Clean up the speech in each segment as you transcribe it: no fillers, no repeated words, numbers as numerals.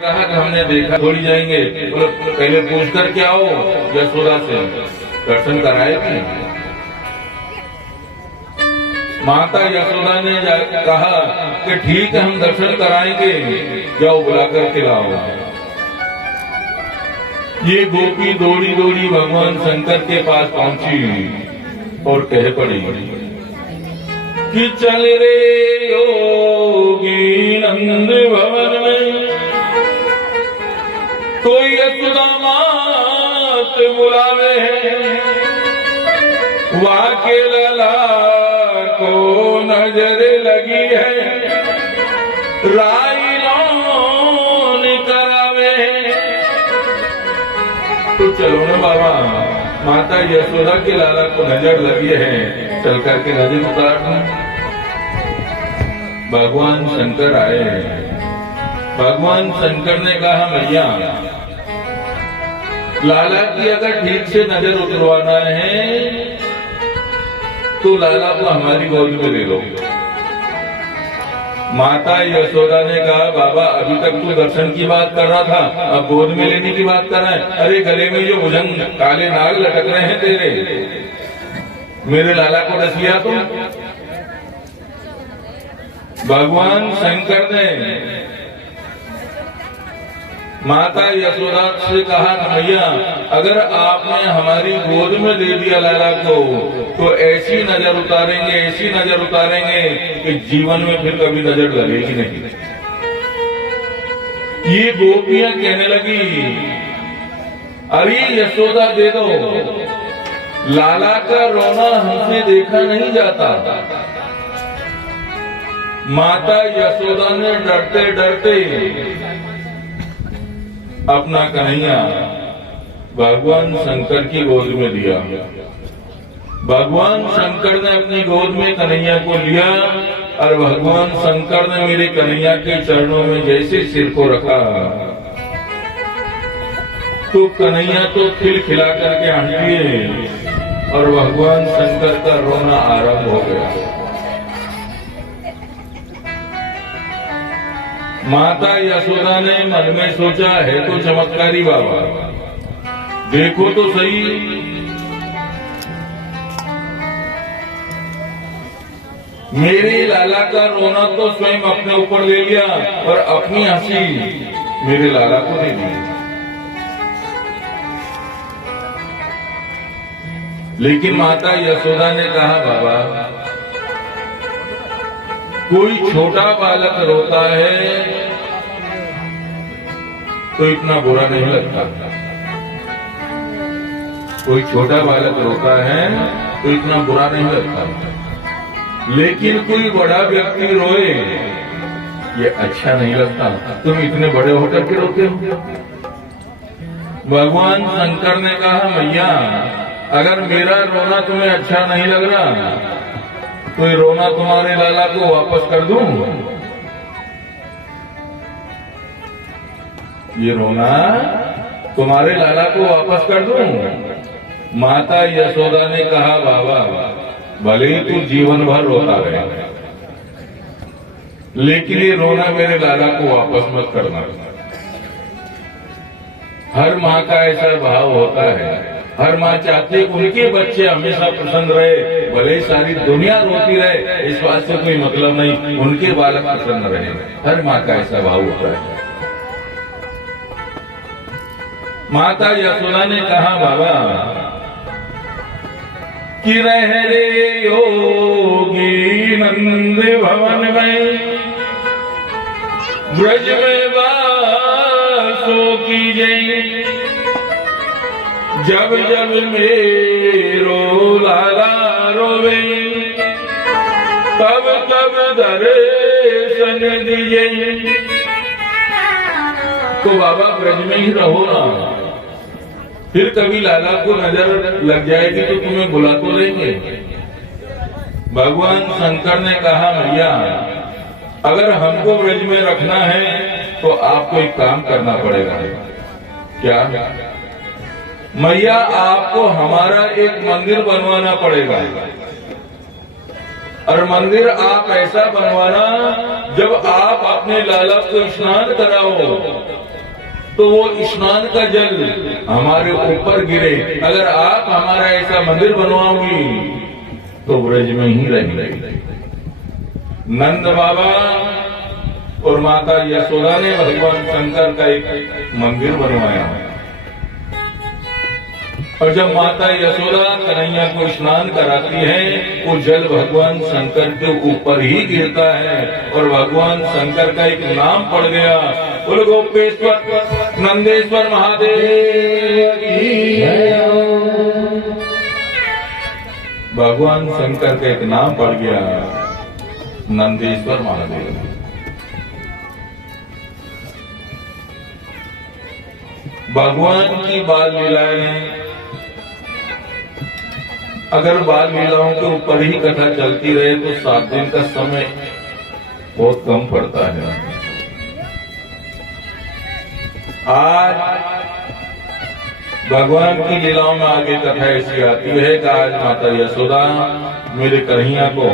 कहा कि हमने देखा थोड़ी जाएंगे, बोले पहले पूछ कर के आओ यशोदा से, दर्शन कराए थे। माता यशोदा ने कहा कि ठीक है हम दर्शन कराएंगे, जाओ बुला कर के लाओ। ये गोपी दौड़ी दौड़ी भगवान शंकर के पास पहुंची और कह पड़ी कि चल रे योगी नंद भवन में कोई यशोदा मात बुलावे है, वाके लला को नजर लगी है, राई लौन करावे। तो चलो ना बाबा, माता यशोदा के लाला को नजर लगी है, चल करके नजर उतार दो। भगवान शंकर आए। भगवान शंकर ने कहा मैया लाला की अगर ठीक से नजर उतरवाना है तो लाला को हमारी गोद में ले लो। माता यशोदा ने कहा बाबा अभी तक तू दर्शन की बात कर रहा था, अब गोद में लेने की बात कर रहा है। अरे गले में जो भुजंग काले नाग लटक रहे हैं तेरे, मेरे लाला को डस लिया तो। भगवान शंकर ने माता यशोदा से कहा मैया अगर आपने हमारी गोद में दे दिया लाला को तो ऐसी नजर उतारेंगे, ऐसी नजर उतारेंगे कि जीवन में फिर कभी नजर लगेगी नहीं। ये गोपियां कहने लगी अरे यशोदा दे दो, लाला का रोना हमसे देखा नहीं जाता। माता यशोदा ने डरते डरते अपना कन्हैया भगवान शंकर की गोद में दिया। भगवान शंकर ने अपनी गोद में कन्हैया को लिया और भगवान शंकर ने मेरे कन्हैया के चरणों में जैसे सिर को रखा तो कन्हैया तो खिलखिला करके हंसिए और भगवान शंकर का रोना आरंभ हो गया। माता यशोदा ने मन में सोचा है तो चमत्कारी बाबा, देखो तो सही। मेरे लाला का रोना तो स्वयं अपने ऊपर ले लिया और अपनी हंसी मेरे लाला को दे दी। लेकिन माता यशोदा ने कहा बाबा कोई छोटा बालक रोता है तो इतना बुरा नहीं लगता, कोई छोटा बालक रोता है तो इतना बुरा नहीं लगता, लेकिन कोई बड़ा व्यक्ति रोए ये अच्छा नहीं लगता। तुम इतने बड़े होकर के रोते हो। भगवान शंकर ने कहा मैया अगर मेरा रोना तुम्हें अच्छा नहीं लग रहा तो ये रोना तुम्हारे लाला को वापस कर दूं। ये रोना तुम्हारे लाला को वापस कर दूं। माता यशोदा ने कहा बाबा भले ही तू जीवन भर रोता रहे, लेकिन ये रोना मेरे लाला को वापस मत करना। हर माँ का ऐसा भाव होता है, हर माँ चाहती है उनके बच्चे हमेशा प्रसन्न रहे, भले ही सारी दुनिया रोती रहे, इस बात से कोई मतलब नहीं, उनके बालक प्रसन्न रहे। हर माँ का ऐसा भाव होता है। माता यशोदा ने कहा बाबा कि रह रे योगी नंद भवन में, ब्रज में वासो कीजिए, जब जब मेरो लाला रोवे तब तब दर्शन दीजिए। तो बाबा ब्रज में ही रहो ना, फिर कभी लाला को नजर लग जाएगी तो तुम्हें बुला तो लेंगे। भगवान शंकर ने कहा मैया अगर हमको ब्रज में रखना है तो आपको एक काम करना पड़ेगा। क्या? मैया आपको हमारा एक मंदिर बनवाना पड़ेगा, और मंदिर आप ऐसा बनवाना जब आप अपने लाला को स्नान कराओ तो वो स्नान का जल हमारे ऊपर गिरे। अगर आप हमारा ऐसा मंदिर बनवाओगी तो ब्रज में ही रहेंगे। नंद बाबा और माता यशोदा ने भगवान शंकर का एक मंदिर बनवाया। और जब माता यशोदा कन्हैया को स्नान कराती है, वो जल भगवान शंकर के ऊपर ही गिरता है और भगवान शंकर का एक नाम पड़ गया। बोलो गोपेश्वर नंदेश्वर महादेव की जय। भगवान शंकर का एक नाम पड़ गया, नंदेश्वर महादेव। भगवान की बाल लीलाएं, अगर बाल लीलाओं के ऊपर ही कथा चलती रहे तो 7 दिन का समय बहुत कम पड़ता है। आज भगवान की लीलाओं में आगे कथा ऐसी आती है कि आज माता यशोदा मेरे कन्हैया को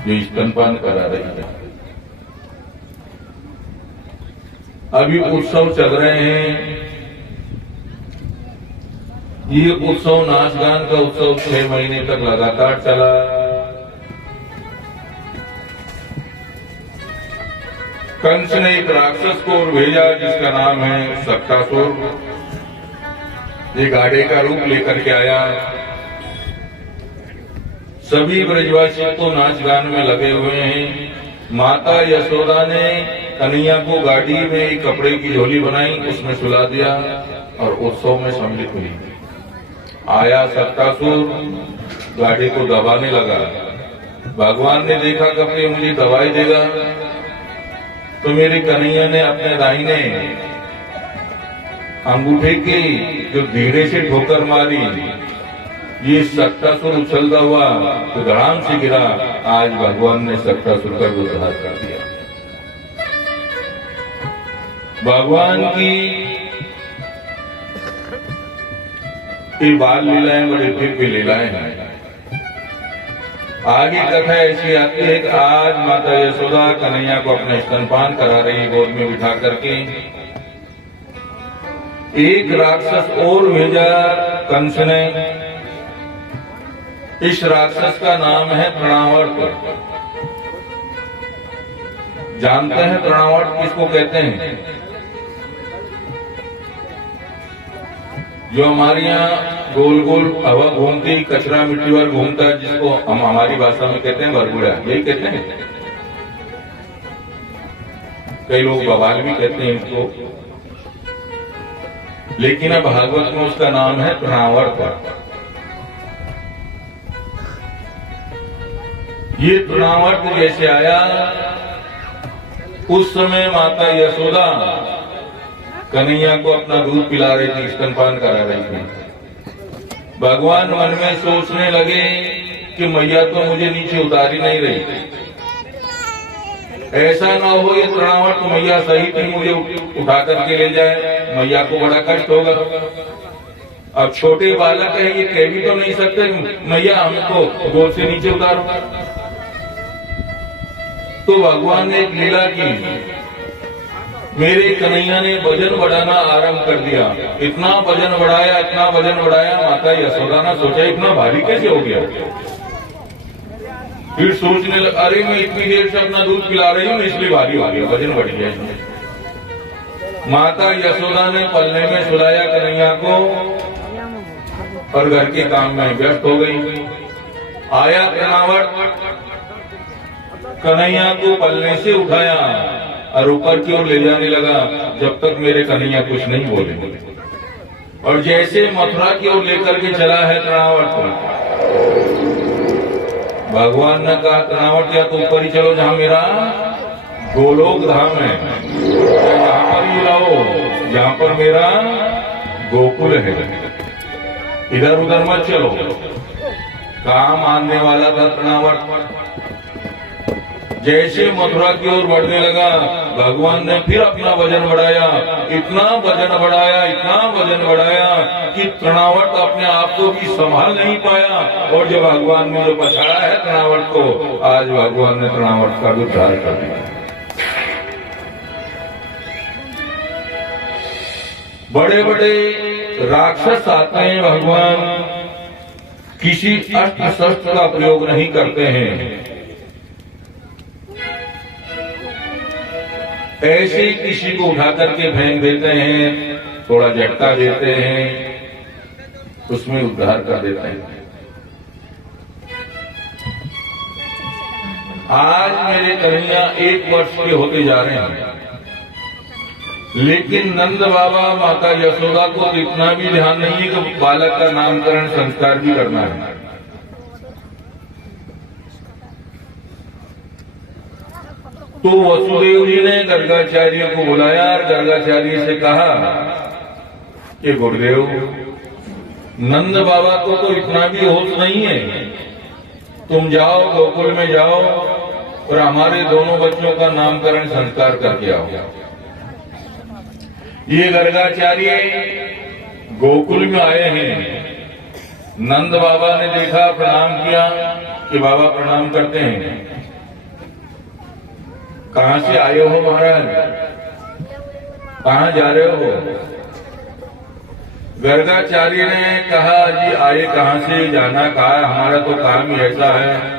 जो स्तनपान करा रही है। अभी उत्सव चल रहे हैं। ये उत्सव नाच गान का उत्सव 6 महीने तक लगातार चला। कंस ने एक राक्षस को भेजा जिसका नाम है सक्टासुर। ये गाड़े का रूप लेकर के आया। सभी ब्रजवासी तो नाच गान में लगे हुए हैं। माता यशोदा ने कन्हैया को गाड़ी में एक कपड़े की झोली बनाई, उसमें सुला दिया और उत्सव में सम्मिलित हुई। आया सक्टासुर, गाड़ी को दबाने लगा। भगवान ने देखा कभी मुझे दवाई देगा, तो मेरे कन्हैया ने अपने दाहिने अंगूठे की जो धीरे से ठोकर मारी, ये सक्टासुर उछलता हुआ तो धड़ाम से गिरा। आज भगवान ने सक्टासुर का उद्धार कर दिया। भगवान की ये बाल लीलाएं बड़ी दिव्य लीलाएं हैं। आगे कथा ऐसी आती है कि आज माता यशोदा कन्हैया को अपना स्तनपान करा रही, गोद में बिठा करके। एक राक्षस और भेजा कंस ने। इस राक्षस का नाम है तृणावर्त। जानते हैं तृणावर्त किसको कहते हैं? जो हमारे यहाँ गोल गोल हवा घूमती, कचरा मिट्टी पर घूमता है, जिसको हम हमारी भाषा में कहते हैं बरगुड़ा, यही कहते हैं। कई लोग बवाल भी कहते हैं इसको, लेकिन अब भागवत में उसका नाम है तृणावर्त। ये तृणावर्त जैसे आया, उस समय माता यशोदा कन्हैया को अपना दूध पिला रही थी, स्तनपान करा रही थी। भगवान मन में सोचने लगे कि मैया तो मुझे नीचे उतारी नहीं रही, ऐसा ना हो ये तृणावर्त तो मैया सही थी, मुझे उठा करके ले जाए, मैया को बड़ा कष्ट होगा। अब छोटे बालक है, ये कह भी तो नहीं सकते मैया हमको गोद से नीचे उतारो। तो भगवान ने एक लीला की, मेरे कन्हैया ने वजन बढ़ाना आरंभ कर दिया। इतना वजन बढ़ाया, इतना वजन बढ़ाया, माता यशोदा ने सोचा इतना भारी कैसे हो गया। फिर सोचने लगा, अरे मैं इतनी देर से अपना दूध पिला रही हूँ इसलिए भारी हो गया, वजन बढ़ गया। माता यशोदा ने पल्ले में सुलाया कन्हैया को और घर के काम में व्यस्त हो गई। आया तृणावर्त, कन्हैया को पल्ले से उठाया और ऊपर की ओर ले जाने लगा, जब तक मेरे कन्हैया कुछ नहीं बोले। और जैसे मथुरा की ओर लेकर के चला है तृणावर्त, भगवान ने कहा तृणावर्त या तो ऊपर ही चलो जहां मेरा गोलोक धाम है, यहाँ पर ही रहो जहां पर मेरा गोकुल है, इधर उधर मत चलो। काम आने वाला था तृणावर्त। जैसे मथुरा की ओर बढ़ने लगा, भगवान ने फिर अपना वजन बढ़ाया, इतना वजन बढ़ाया, इतना वजन बढ़ाया कि तृणावर्त अपने आप को भी संभाल नहीं पाया। और जो भगवान ने जो बचाया है तृणावर्त को, आज भगवान ने तृणावर्त का भी उद्धार कर दिया। बड़े बड़े राक्षस आते हैं, भगवान किसी अस्त्र शस्त्र का प्रयोग नहीं करते हैं, ऐसे ही किसी को उठा करके फेंक देते हैं, थोड़ा झटका देते हैं, उसमें उद्धार कर देते हैं। आज मेरे कन्हैया 1 वर्ष के होते जा रहे हैं, लेकिन नंद बाबा माता यशोदा को इतना भी ध्यान नहीं है कि बालक का नामकरण संस्कार भी करना है। तो वसुदेव जी ने गर्गाचार्य को बुलाया और गर्गाचार्य से कहा कि गुरुदेव, नंद बाबा को तो इतना भी होश नहीं है, तुम जाओ गोकुल में जाओ और हमारे दोनों बच्चों का नामकरण संस्कार करके आओ। ये गर्गाचार्य गोकुल में आए हैं, नंद बाबा ने देखा, प्रणाम किया कि बाबा प्रणाम करते हैं। कहां से आए हो महाराज, कहां जा रहे हो? गर्गाचार्य ने कहा, जी आए कहां से, जाना कहा, हमारा तो काम ही ऐसा है,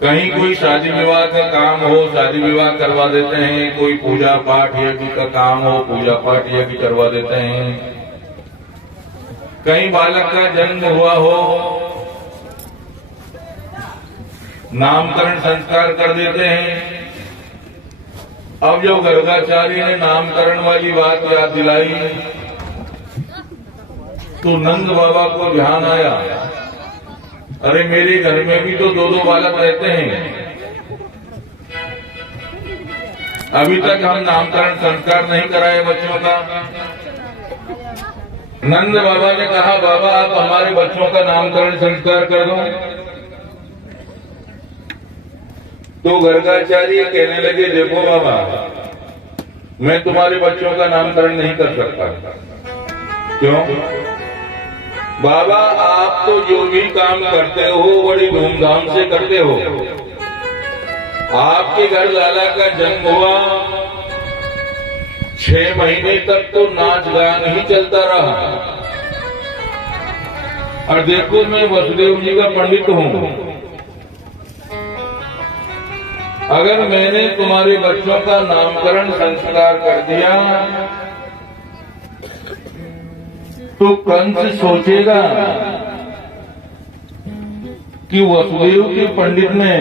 कहीं कोई शादी विवाह का काम हो, शादी विवाह करवा देते हैं, कोई पूजा पाठ यज्ञ का काम हो, पूजा पाठ यज्ञ करवा देते हैं, कहीं बालक का जन्म हुआ हो, नामकरण संस्कार कर देते हैं। अब जो गर्गाचार्य ने नामकरण वाली बात याद दिलाई तो नंद बाबा को ध्यान आया, अरे मेरे घर में भी तो 2-2 बालक रहते हैं, अभी तक हम नामकरण संस्कार नहीं कराए बच्चों का। नंद बाबा ने कहा, बाबा आप हमारे बच्चों का नामकरण संस्कार कर दो। तो गर्गाचार्य कहने लगे, देखो बाबा, मैं तुम्हारे बच्चों का नामकरण नहीं कर सकता। क्यों? बाबा आप तो जो भी काम करते हो बड़ी धूमधाम से करते हो, आपके घर लाला का जन्म हुआ, 6 महीने तक तो नाच गान ही चलता रहा, और देखो मैं वसुदेव जी का पंडित हूं, अगर मैंने तुम्हारे बच्चों का नामकरण संस्कार कर दिया तो कंस सोचेगा कि वसुदेव के पंडित ने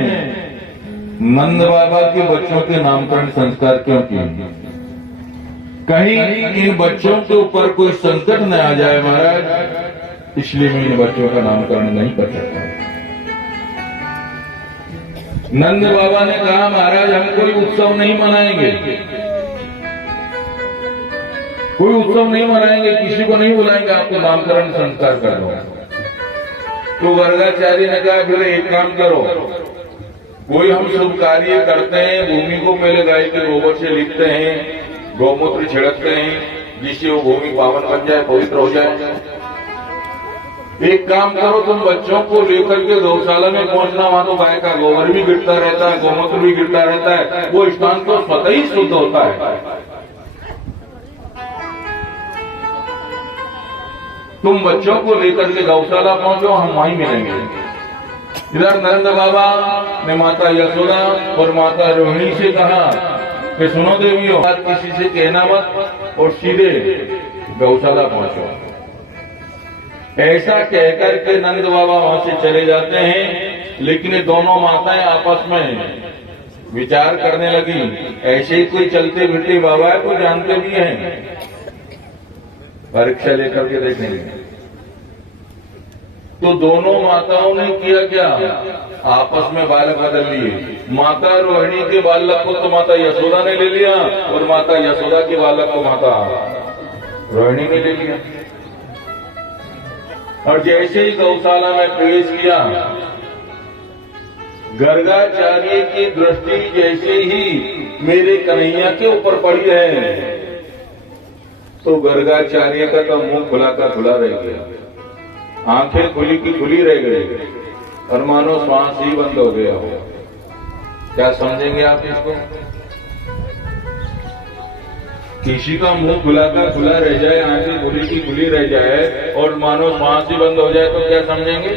नंद बाबा के बच्चों के नामकरण संस्कार क्यों किए? कहीं इन बच्चों के ऊपर कोई संकट न आ जाए महाराज, इसलिए मैं इन बच्चों का नामकरण नहीं कर सकता। नंद बाबा ने कहा, महाराज हम कोई उत्सव नहीं मनाएंगे, कोई उत्सव नहीं मनाएंगे, किसी को नहीं बुलाएंगे, आपको नामकरण संस्कार कर दो। तो गर्गाचार्य ने कहा, फिर एक काम करो, कोई हम शुभ कार्य करते हैं, भूमि को पहले गाय के गोबर से लिखते हैं, गौमूत्र छिड़कते हैं, जिससे वो भूमि पावन बन जाए, पवित्र हो जाए। एक काम करो, तुम बच्चों को लेकर के गौशाला में पहुंचना, वहां तो गाय का गोबर भी गिरता रहता है, गौमूत्र भी गिरता रहता है, वो स्थान तो स्वतः ही शुद्ध होता है। तुम बच्चों को लेकर के गौशाला पहुंचो, हम वहीं मिलेंगे। इधर नंद बाबा ने माता यशोदा और माता रोहिणी से कहा कि सुनो देवियों, बात किसी से कहना मत और सीधे गौशाला पहुंचो। ऐसा कहकर के नंद बाबा वहां से चले जाते हैं, लेकिन ये दोनों माताएं आपस में विचार करने लगी, ऐसे ही कोई चलते फिरते बाबा है, कोई जानते भी हैं, परीक्षा लेकर के देखेंगे। तो दोनों माताओं ने किया क्या, आपस में बालक बदल लिए। माता रोहिणी के बालक को तो माता यशोदा ने ले लिया और माता यशोदा के बालक को माता रोहिणी ने ले लिया। और जैसे ही गौशाला में प्रवेश किया, गर्गाचार्य की दृष्टि जैसे ही मेरे कन्हैया के ऊपर पड़ी है। तो गर्गाचार्य का तो मुंह खुला का खुला रह गया, आंखें खुली की खुली रह गई और मानो श्वास ही बंद हो गया हो। क्या समझेंगे आप इसको? किसी का मुंह खुला का खुला रह जाए, आंखें खुली की खुली रह जाए और मानो श्वास ही बंद हो जाए तो क्या समझेंगे?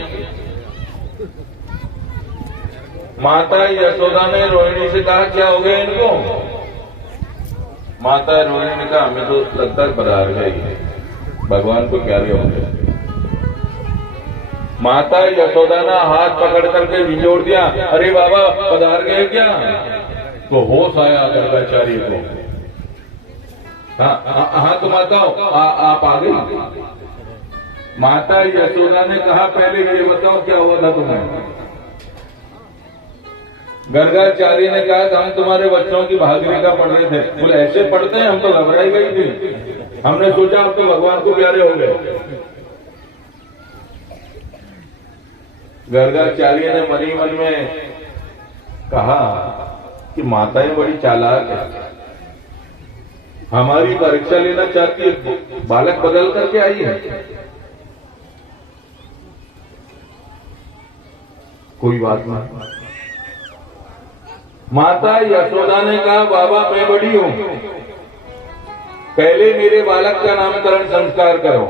माता यशोदा ने रोहिणी से कहा क्या हो गया इनको? माता रोहिणी ने कहा हमें तो लगता है पधार गई, भगवान को क्या हो गया। माता यशोदा ने हाथ पकड़ करके भिजोड़ दिया, अरे बाबा पधार गए क्या? तो होश आया गर्गाचार्य को। हाँ तो माता आप आ गई। माता यशोदा ने कहा पहले ये बताओ क्या हुआ था तुम्हें? गर्गाचार्य ने कहा कि हम तुम्हारे बच्चों की भागरिका पढ़ रहे थे। बोले ऐसे पढ़ते हैं? हम तो घबराई गई थी, हमने सोचा आप तो भगवान को प्यारे हो गए। गर्गाचार्य ने मन ही मन में कहा कि माताएं बड़ी चालाक है, हमारी परीक्षा लेना चाहती है, बालक बदल करके आई है। कोई बात नहीं। माता यशोदा ने कहा बाबा मैं बड़ी हूं, पहले मेरे बालक का नामकरण संस्कार करो।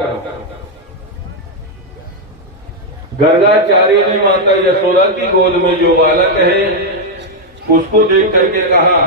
गर्गाचार्य ने माता यशोदा की गोद में जो बालक है उसको देख करके कहा